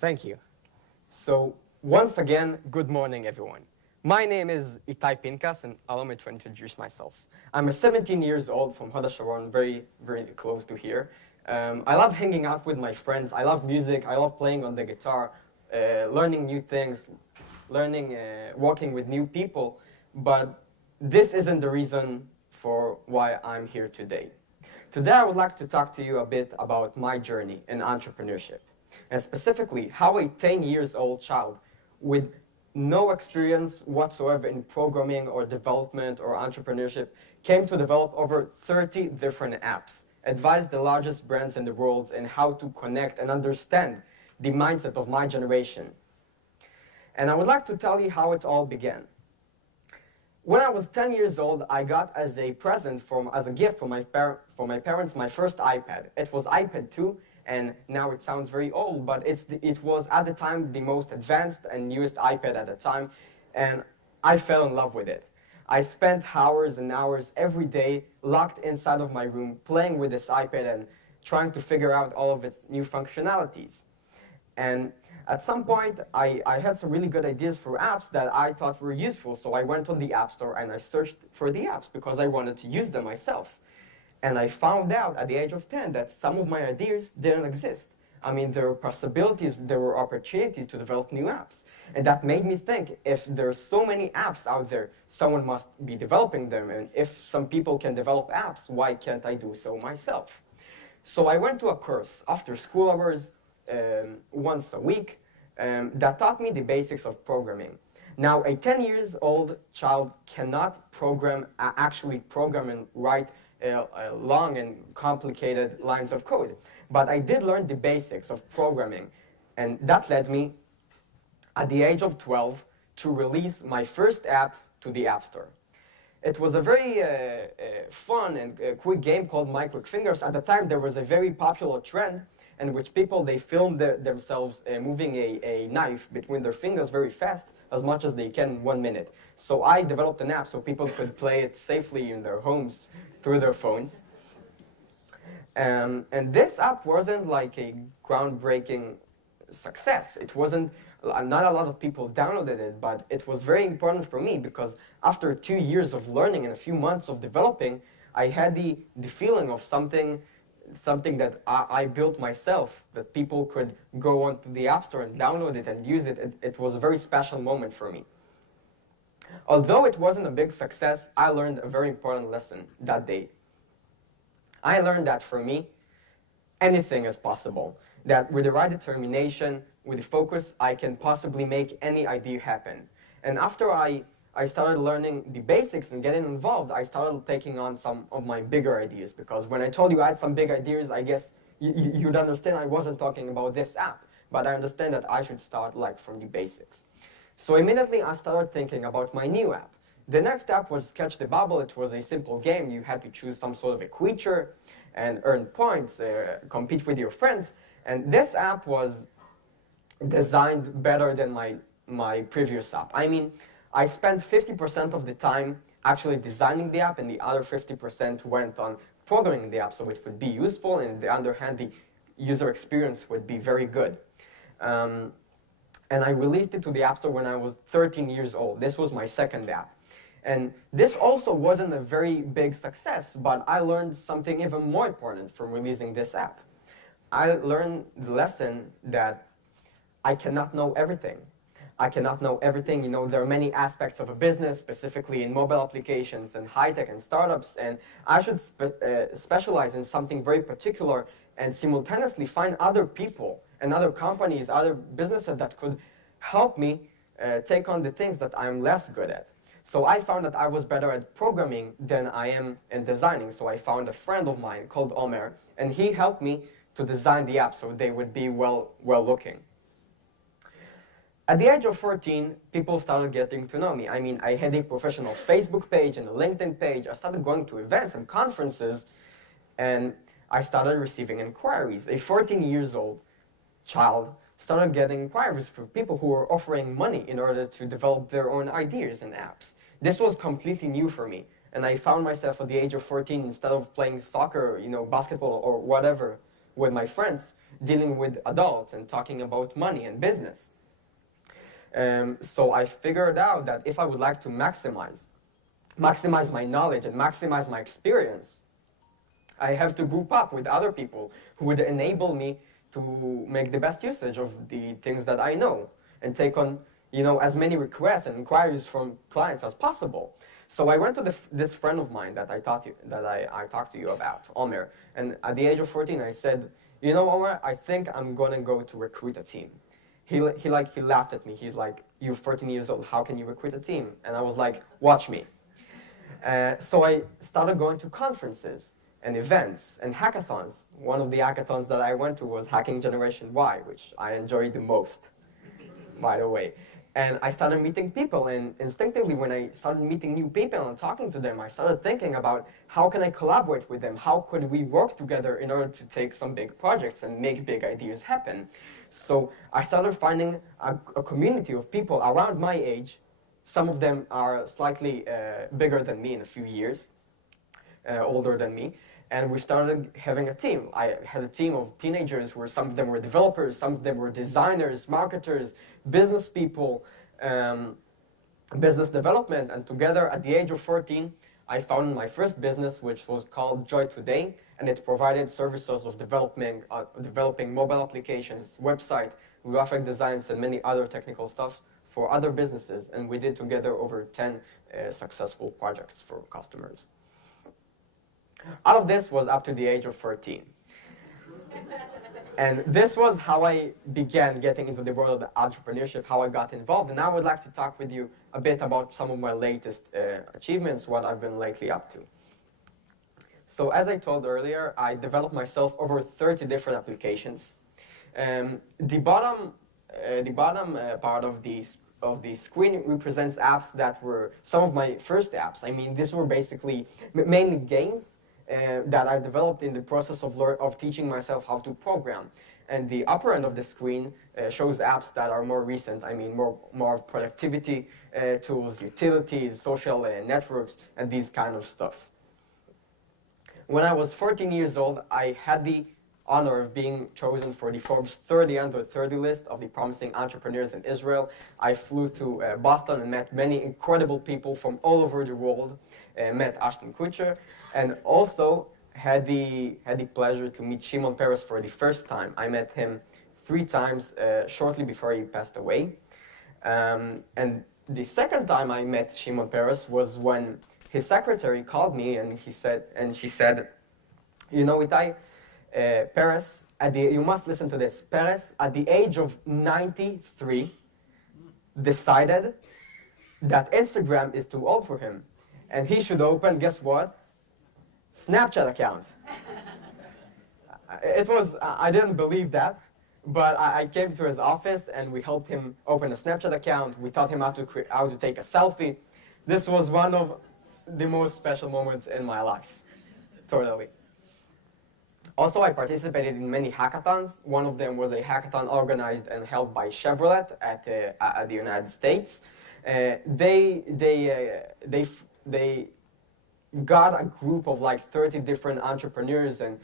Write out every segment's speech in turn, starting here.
Thank you. So, once again, good morning, everyone. My name is Itay Pincas, and allow me to introduce myself. I'm a 17 years old from Hod HaSharon, very close to here. I love hanging out with my friends. I love music. I love playing on the guitar, learning new things, working with new people. But this isn't the reason for why I'm here today. Today, I would like to talk to you a bit about my journey in entrepreneurship, and specifically how a 10 years old child with no experience whatsoever in programming or development or entrepreneurship came to develop over 30 different apps, advised the largest brands in the world in how to connect and understand the mindset of my generation. And I would like to tell you how it all began. When I was 10 years old, I got as a present, as a gift from my parents, my first iPad. It was iPad 2, and now it sounds very old, but it was at the time the most advanced and newest iPad at the time, and I fell in love with it. I spent hours and hours every day locked inside of my room playing with this iPad and trying to figure out all of its new functionalities. And at some point, I had some really good ideas for apps that I thought were useful, so I went on the App Store and I searched for the apps because I wanted to use them myself. And I found out at the age of 10 that some of my ideas didn't exist. I mean, there were possibilities, there were opportunities to develop new apps. And that made me think, if there's so many apps out there, someone must be developing them. And if some people can develop apps, why can't I do so myself? So I went to a course after school hours, once a week, that taught me the basics of programming. Now, a 10 years old child cannot actually program and write long and complicated lines of code. But I did learn the basics of programming, and that led me, at the age of 12, to release my first app to the App Store. It was a very fun and quick game called My Quick Fingers. At the time, there was a very popular trend in which people, they filmed themselves moving a knife between their fingers very fast, as much as they can in 1 minute. So I developed an app so people could play it safely in their homes through their phones. And this app wasn't like a groundbreaking success. It wasn't, not a lot of people downloaded it, but it was very important for me because after 2 years of learning and a few months of developing, I had the feeling of something that I built myself, that people could go onto the App Store and download it and use it. It was a very special moment for me. Although it wasn't a big success, I learned a very important lesson that day. I learned that for me, anything is possible. That with the right determination, with the focus, I can possibly make any idea happen. And after I started learning the basics and getting involved, I started taking on some of my bigger ideas. Because when I told you I had some big ideas, I guess you'd understand I wasn't talking about this app. But I understand that I should start from the basics. So immediately I started thinking about my new app. The next app was Sketch the Bubble. It was a simple game. You had to choose some sort of a creature and earn points, compete with your friends. And this app was designed better than my previous app. I mean, I spent 50% of the time actually designing the app, and the other 50% went on programming the app so it would be useful, and on the other hand, the user experience would be very good. And I released it to the App Store when I was 13 years old. This was my second app. And this also wasn't a very big success, but I learned something even more important from releasing this app. I learned the lesson that I cannot know everything. I cannot know everything. You know, there are many aspects of a business, specifically in mobile applications and high-tech and startups, and I should specialize in something very particular and simultaneously find other people and other companies, other businesses that could help me take on the things that I'm less good at. So I found that I was better at programming than I am in designing. So I found a friend of mine called Omer, and he helped me to design the app so they would be well looking. At the age of 14, people started getting to know me. I mean, I had a professional Facebook page and a LinkedIn page. I started going to events and conferences, and I started receiving inquiries. A 14 years old child started getting inquiries from people who were offering money in order to develop their own ideas and apps. This was completely new for me, and I found myself at the age of 14, instead of playing soccer, basketball or whatever with my friends, dealing with adults and talking about money and business. So I figured out that if I would like to maximize my knowledge and maximize my experience, I have to group up with other people who would enable me to make the best usage of the things that I know and take on, as many requests and inquiries from clients as possible. So I went to this friend of mine that I talked to you about, Omer, and at the age of 14, I said, Omer, I think I'm gonna go to recruit a team. He laughed at me. He's like, you're 14 years old. How can you recruit a team? And I was like, watch me. So I started going to conferences and events and hackathons. One of the hackathons that I went to was Hacking Generation Y, which I enjoyed the most, by the way. And I started meeting people, and instinctively when I started meeting new people and talking to them, I started thinking about how can I collaborate with them? How could we work together in order to take some big projects and make big ideas happen? So I started finding a community of people around my age. Some of them are slightly bigger than me in a few years, older than me. And we started having a team. I had a team of teenagers where some of them were developers, some of them were designers, marketers, business people, business development. And together at the age of 14, I founded my first business, which was called Joy Today. And it provided services of developing mobile applications, website, graphic designs, and many other technical stuff for other businesses. And we did together over 10 successful projects for customers. All of this was up to the age of 13. And this was how I began getting into the world of entrepreneurship, how I got involved. And I would like to talk with you a bit about some of my latest achievements, what I've been lately up to. So as I told earlier, I developed myself over 30 different applications. The bottom part of the screen represents apps that were some of my first apps. I mean, these were basically mainly games that I developed in the process of teaching myself how to program. And the upper end of the screen shows apps that are more recent. I mean, more productivity tools, utilities, social networks, and these kind of stuff. When I was 14 years old, I had the honor of being chosen for the Forbes 30 Under 30 list of the promising entrepreneurs in Israel. I flew to Boston and met many incredible people from all over the world. Met Ashton Kutcher, and also had the pleasure to meet Shimon Peres for the first time. I met him 3 times shortly before he passed away. And the second time I met Shimon Peres was when his secretary called me and she said, Itay, Peres, you must listen to this. Peres, at the age of 93, decided that Instagram is too old for him. And he should open, guess what? Snapchat account. I didn't believe that, but I came to his office and we helped him open a Snapchat account. We taught him how to take a selfie. This was one of the most special moments in my life, totally. Also, I participated in many hackathons. One of them was a hackathon organized and held by Chevrolet at the United States. They got a group of like 30 different entrepreneurs and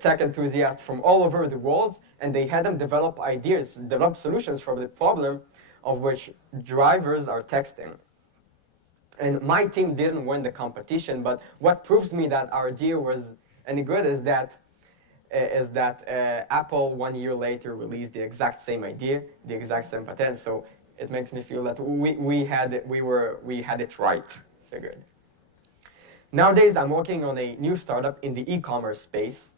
tech enthusiasts from all over the world, and they had them develop ideas, develop solutions for the problem of which drivers are texting. And my team didn't win the competition, but what proves me that our idea was any good is that Apple 1 year later released the exact same idea, the exact same patent. So it makes me feel that we had it right, figured. Nowadays, I'm working on a new startup in the e-commerce space,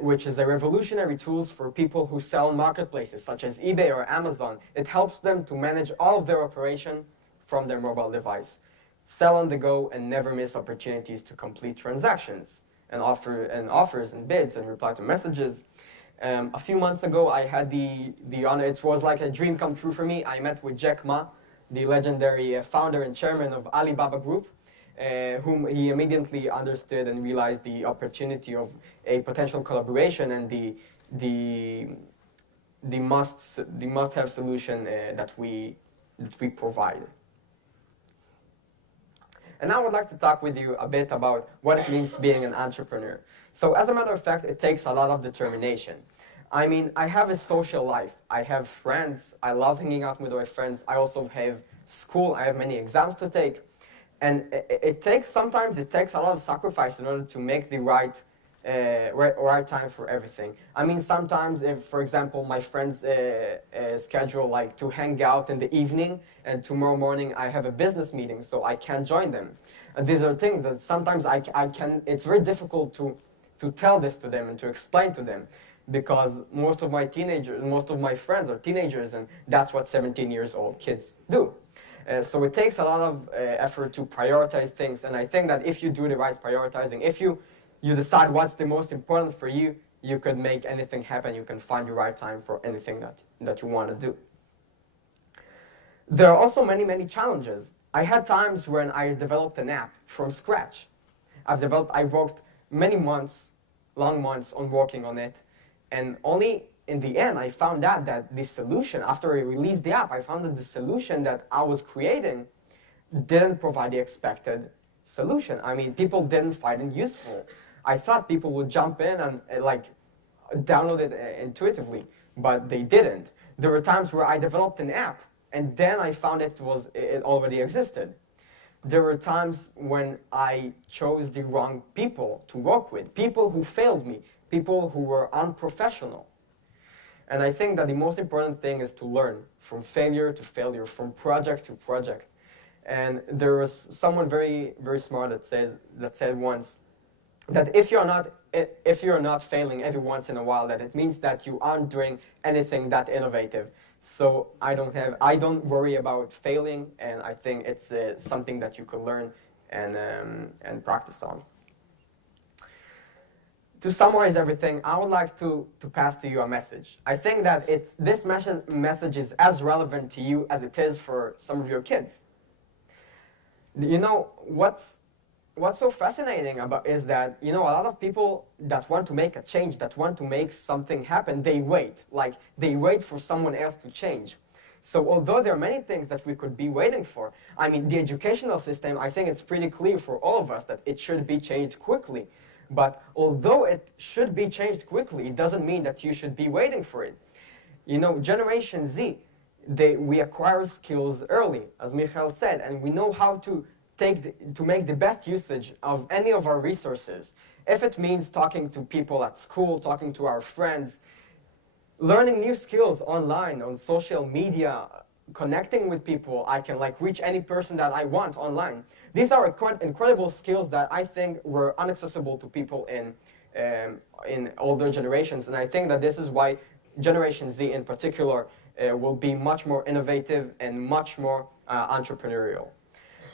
which is a revolutionary tools for people who sell on marketplaces such as eBay or Amazon. It helps them to manage all of their operation from their mobile device, sell on the go, and never miss opportunities to complete transactions and offers and bids and reply to messages. A few months ago, I had the honor. It was like a dream come true for me. I met with Jack Ma, the legendary founder and chairman of Alibaba Group, whom he immediately understood and realized the opportunity of a potential collaboration and the must-have solution that we provide. And I would like to talk with you a bit about what it means being an entrepreneur. So as a matter of fact, it takes a lot of determination. I mean, I have a social life. I have friends. I love hanging out with my friends. I also have school. I have many exams to take. And sometimes it takes a lot of sacrifice in order to make the right time for everything. I mean, sometimes if, for example, my friends schedule like to hang out in the evening, and tomorrow morning I have a business meeting, so I can't join them. And these are things that sometimes it's very difficult to tell this to them and to explain to them, because most of my friends are teenagers, and that's what 17 years old kids do. So it takes a lot of effort to prioritize things, and I think that if you do the right prioritizing, if you decide what's the most important for you, you could make anything happen. You can find the right time for anything that you want to do. There are also many, many challenges. I had times when I developed an app from scratch. I worked many months, long months on working on it, and only in the end I found out that the solution, after I released the app, I found that the solution that I was creating didn't provide the expected solution. I mean, people didn't find it useful. I thought people would jump in and download it intuitively, but they didn't. There were times where I developed an app, and then I found it already existed. There were times when I chose the wrong people to work with, people who failed me, people who were unprofessional. And I think that the most important thing is to learn from failure to failure, from project to project. And there was someone very, very smart that said once that if you're not failing every once in a while, that it means that you aren't doing anything that innovative. So I don't worry about failing, and I think it's something that you could learn and practice on. To summarize everything, I would like to pass to you a message. I think that this message is as relevant to you as it is for some of your kids. You know, what's so fascinating about is that, you know, a lot of people that want to make a change, that want to make something happen, they wait for someone else to change. So although there are many things that we could be waiting for, I mean, the educational system, I think it's pretty clear for all of us that it should be changed quickly. But although it should be changed quickly, it doesn't mean that you should be waiting for it. You know, Generation Z, we acquire skills early, as Michael said, and we know how to make the best usage of any of our resources. If it means talking to people at school, talking to our friends, learning new skills online, on social media, connecting with people, I can reach any person that I want online. These are incredible skills that I think were inaccessible to people in older generations, and I think that this is why Generation Z in particular will be much more innovative and much more entrepreneurial.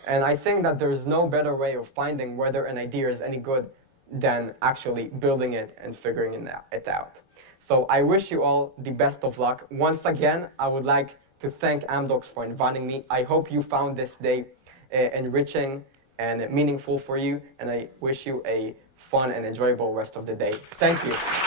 And I think that there is no better way of finding whether an idea is any good than actually building it and figuring it out. So I wish you all the best of luck. Once again, I would like to thank Amdocs for inviting me. I hope you found this day enriching and meaningful for you, and I wish you a fun and enjoyable rest of the day. Thank you.